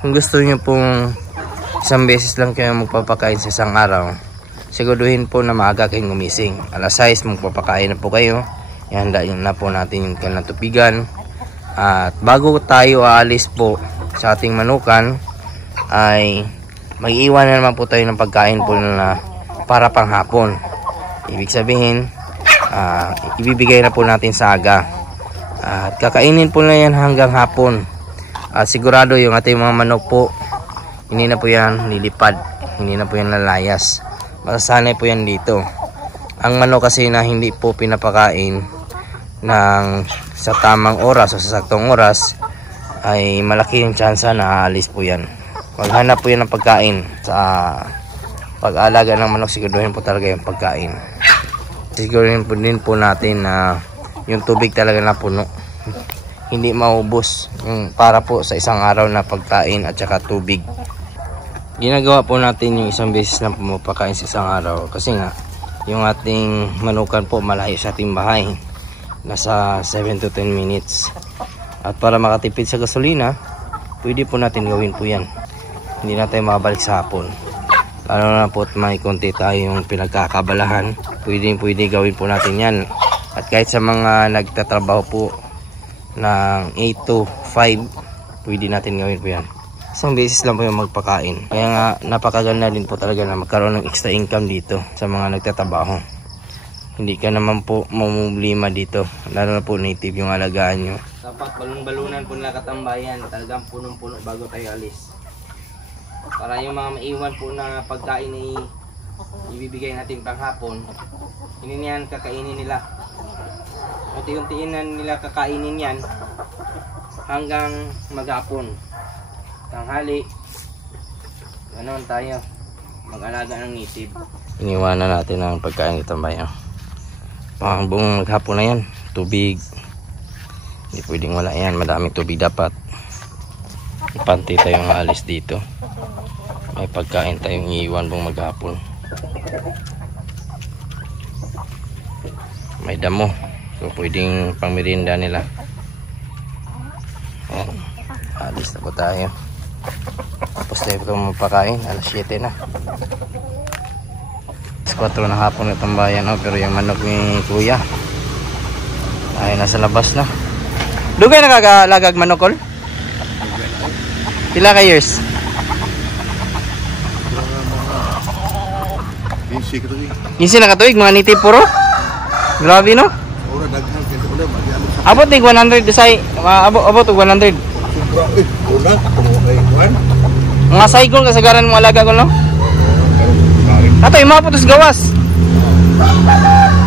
kung gusto niyo pong isang beses lang kayo magpapakain sa isang araw, siguraduhin po na maaga kayong gumising. Alas 6 magpapakain na po kayo. Ihanda na po natin yung kanilang tubigan. At bago tayo aalis po sa ating manukan, ay mag-iwan na naman po tayo ng pagkain po na para pang hapon. Ibig sabihin, ibibigay na po natin sa aga. At kakainin po na yan hanggang hapon. At sigurado yung ating mga manok po, hindi na po yan lilipad, hindi na po yan lalayas. Masasanay po yan dito. Ang manok kasi na hindi po pinapakain sa tamang oras o sa saktong oras, ay malaki yung tsansa na aalis po yan. Maghanap po yan ng pagkain. Sa pag-aalaga ng manok, siguraduhin po talaga yung pagkain. Siguraduhin po din po natin na yung tubig talaga na puno. Hindi maubos yung para po sa isang araw na pagkain at saka tubig. Ginagawa po natin yung isang beses na pumapakain sa isang araw kasi nga yung ating manukan po malayo sa ating bahay, nasa 7 to 10 minutes. At para makatipid sa gasolina, pwede po natin gawin po yan. Hindi na tayo makabalik sa hapon, lalo na po may konti tayong pinagkakabalahan. Pwede gawin po natin yan. At kahit sa mga nagtatrabaho po ng 8 to 5, pwede natin gawin po yan. Isang beses lang po yung magpakain. Kaya nga napakaganda din po talaga na magkaroon ng extra income dito sa mga nagtatrabaho. Hindi ka naman po mamumblima dito, lalo na po native yung alagaan nyo. Dapat balon-balunan po nila katambayan, talagang punong-puno bago tayo alis. Para yung mga maiwan po na pagkain ay ibibigay natin panghapon, hindi yan kakainin nila. Unti-untiin na nila kakainin yan hanggang maghapon. Tanghali, ganoon tayo mag-alaga ng native. Iniwanan natin ang pagkain ng tambayan. Pang buong maghapon na yan, tubig. Hindi pwedeng wala yan, madaming tubig dapat. Ipanti tayong maalis dito. May pagkain tayong iiwan buong maghapon. May damo, so pwedeng pang merienda nila. Alis na po tayo. Tapos tayo po magpakain, alas 7 na. Alas 4 na hapon na tambayan, pero yung manok ni kuya ay nasa labas na. Dugay nakagalagag manokol? Pila ka years? 15 na katuig, mga native puro? Grabe no? Abot tig 100 desay, abot tig 100. Mga saygol kasagaran mo alaga ko no? Ato yung mga putos gawas.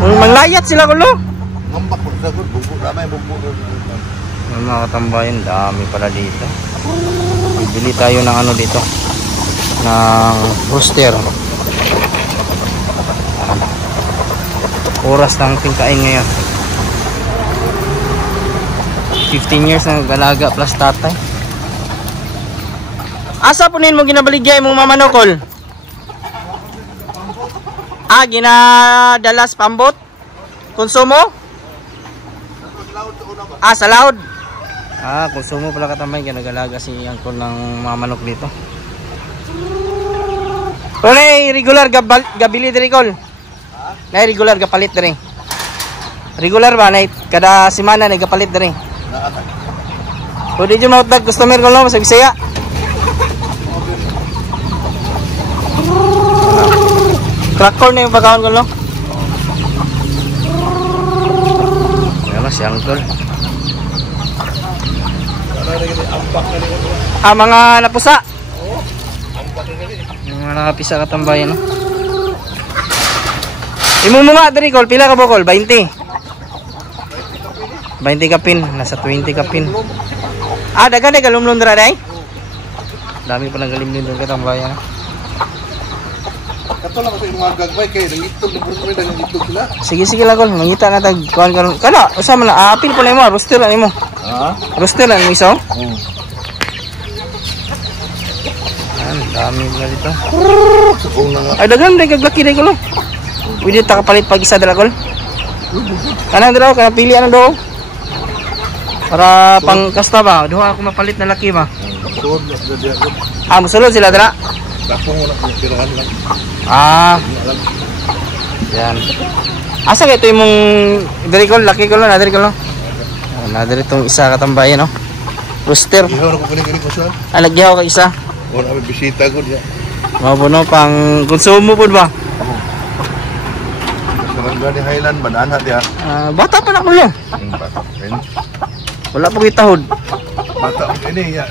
Manglayat sila ko no? Yung mga katambayan, dami pala dito. Bibili tayo ng ano dito, ng rooster. Oras ng tingkain ngayon. 15 years na nag-alaga plus tatay. Asa po nin mo ginabaligay mong mamanokol? Ginadalas pambot? Konsumo? Sa laod. Konsumo pala katamay, ginagalaga si angkol ng mamanok dito. Pero na regular gabili diri kol? Na regular gapalit diri. Regular ba na kada semana nagapalit diri? Pwede dyan mautag customer ko lang sa Bisaya. Crackle na yung pagkaon ko lang. Ayan na si Uncle. Mga napusa. Mga nakapisa katambayan no? Imo mo nga diri kol, pila ka bokol? 20. 20 kapin, nasa 20 kapin. Dagan ay galumlon dira day. Dami pa nang galimlin dito katambayan. Kato lang kasi mga gagbay kay nangitog na puro na nangitog sila. Sige lang kol, mangita na tag kuan karon. Kana usa man na apil pa nimo, roster lang nimo. Roster lang mo iso? Ang dami na dito. Ay dagan day kaglaki day kol. Pwede ta kapalit pag isa dala kol. Kanang dira kana pili ano daw? Para pang kasta ba? Duha ako mapalit na laki ba? Musuod na sila diya. Musulod sila dala. Tapos mo na pirahan lang. Yan. Asa kayo ito yung mong dirikol, laki ko lang, nadirikol no? Nadir itong isa katambayan no? Rooster. Ihaw na ko kani ko sa. Lagyaw ka isa. O na may bisita ko diya. Mabuno pang konsumo po ba? Sarangga ni Highland, banana diya. Bata pa na ko lang. Bata pa rin. Wala po kitahod. Bata pa ini ya.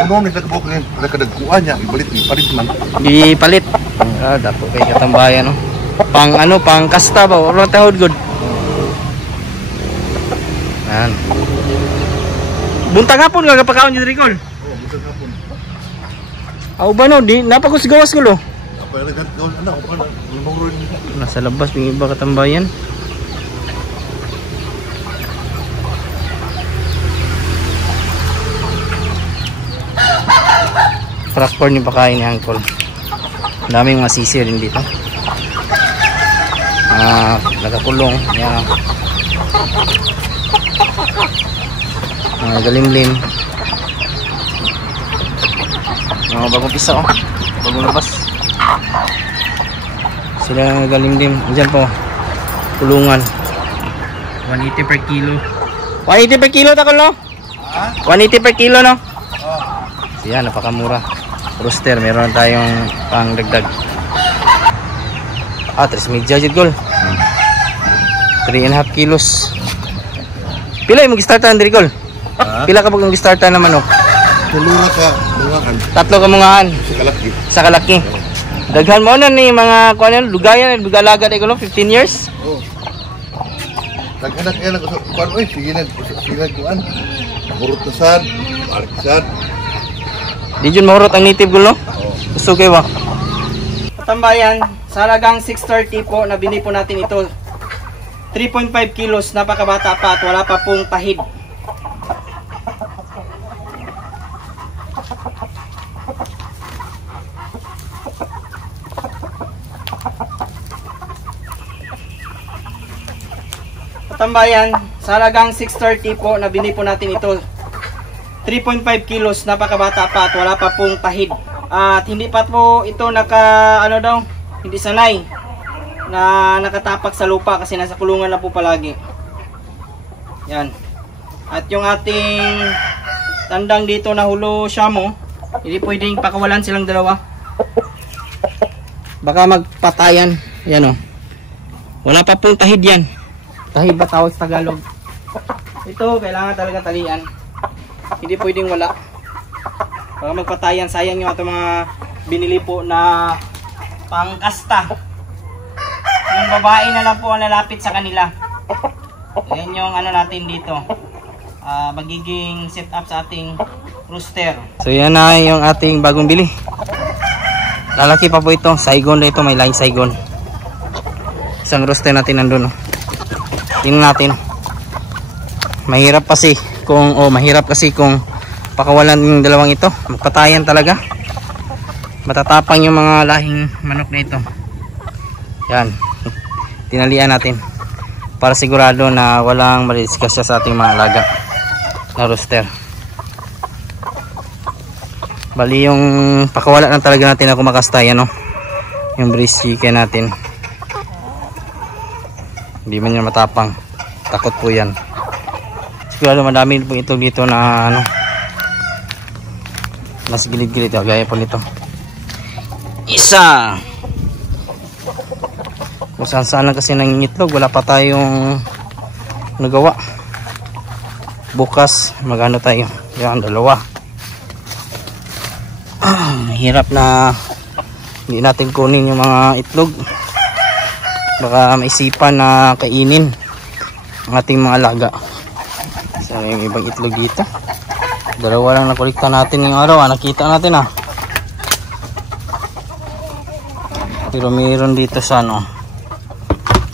Uno ni nagbuok ni kadagkuan niya, ibalit ni palit man. Di palit. Dapo kay katambayan no. Pang ano, pang kasta ba? Wala tahod good. Yan. Buntag hapon nga kapakaon yung recall. Oh, buntag hapon. Aw ba no, di napagusgawas ko lo. Apa yung nagkakaon, anak ko pa na, lumurun. Nasa labas yung iba katambayan. Transport yung pakain ni Uncle. Daming mga sisi rin dito. Nakakulong. Yan. Galimlim. Bagong pisa oh. Bagong labas. Sila galimlim. Diyan po. Kulungan. 180 per kilo. 180 per kilo takol no? 180 per kilo no? Yan, napakamura. Rooster, meron tayong pang dagdag. 3 media jud gol. 3.5 kilos. Pila yung mag-startan diri gol? Pila ka pag mag-startan na manok? Tulungan ka, lungaan. 3 ka mungaan. Sa kalaki. Sa kalaki. Daghan mo na ni mga kuan lugayan, bigalaga day gol 15 years. Oh. Nag-anak yan, kuan oy, sige na kuan. Murot na sad, balik sad. Di dyan mahurot ang native gulo? Oo. Gusto kayo ba? Katambayan, sa halagang 630 po, nabili po natin ito. 3.5 kilos, napakabata pa at wala pa pong tahid. Katambayan, sa halagang 630 po, nabili po natin ito. 3.5 kilos, napakabata pa at wala pa pong tahid. At hindi pa po ito hindi sanay na nakatapak sa lupa kasi nasa kulungan lang po palagi. Yan. At yung ating tandang dito na hulo syamo, hindi pwedeng pakawalan silang dalawa. Baka magpatayan. Yan o. Wala pa pong tahid yan. Tahid ba tawag sa Tagalog? Ito, kailangan talaga talian. Hindi pwedeng wala. Baka magpatayan, sayang yung ato mga binili po na pangkasta. Yung babae na lang po ang lalapit sa kanila. Ayan yung natin dito. Magiging set up sa ating rooster. So yan na yung ating bagong bili. Lalaki pa po ito. Saigon na ito. May line Saigon. Isang rooster natin nandun. Tingnan natin. Mahirap kasi kung pakawalan yung dalawang ito. Magpatayan talaga. Matatapang yung mga lahing manok na ito. Yan. Tinalian natin para sigurado na walang malidiskasya sa ating mga alaga na rooster. Bali yung pakawala na talaga natin ako makastay yung breast chicken natin. Hindi man yan matapang. Takot po yan. Sigurado madami po ito dito na mas gilid-gilid. Gaya po nito. Isa. Kung saan lang kasi nangingitlog, wala pa tayong nagawa. Bukas magano tayo. Yan, dalawa. Hirap na hindi natin kunin yung mga itlog. Baka maisipan na kainin ang ating mga alaga. So, yung ibang itlog dito. Dalawa lang nakulikta natin ngayong araw. Nakita natin Pero mayroon dito sa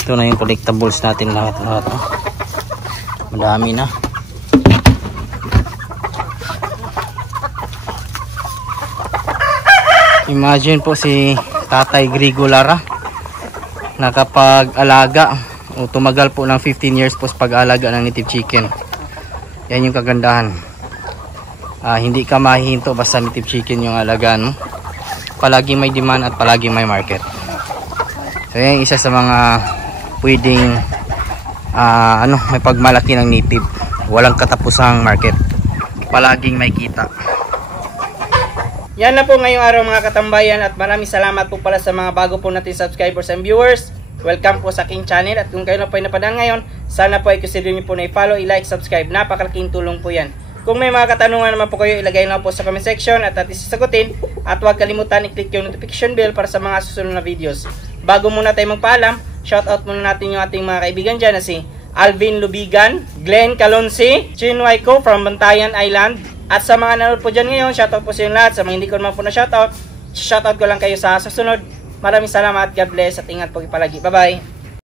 ito na yung collectables natin lahat. Madami na. Imagine po si Tatay Grigo Lara nakapag-alaga o tumagal po ng 15 years po sa pag-alaga ng native chicken. Yan yung kagandahan. Hindi ka mahihinto basta native chicken yung alagaan mo. Palagi may demand at palagi may market. So yan isa sa mga pwedeng may pagmalaki ng native. Walang katapusang market. Palaging may kita. Yan na po ngayong araw mga katambayan, at maraming salamat po pala sa mga bago po natin subscribers and viewers. Welcome po sa aking channel, at kung kayo na po ay napadaan ngayon, sana po ay consider nyo po na i-follow, i-like, subscribe. Napakalaking tulong po yan. Kung may mga katanungan naman po kayo, ilagay lang po sa comment section at atin sasagutin. At huwag kalimutan i-click yung notification bell para sa mga susunod na videos. Bago muna tayo magpaalam, shoutout muna natin yung ating mga kaibigan dyan na si Alvin Lubigan, Glenn Calonsi, Chinwayko from Bantayan Island. At sa mga nanood po dyan ngayon, shoutout po sa inyo lahat. Sa mga hindi ko naman po na shoutout ko lang kayo sa susunod. Maraming salamat, God bless, at ingat po palagi. Bye bye.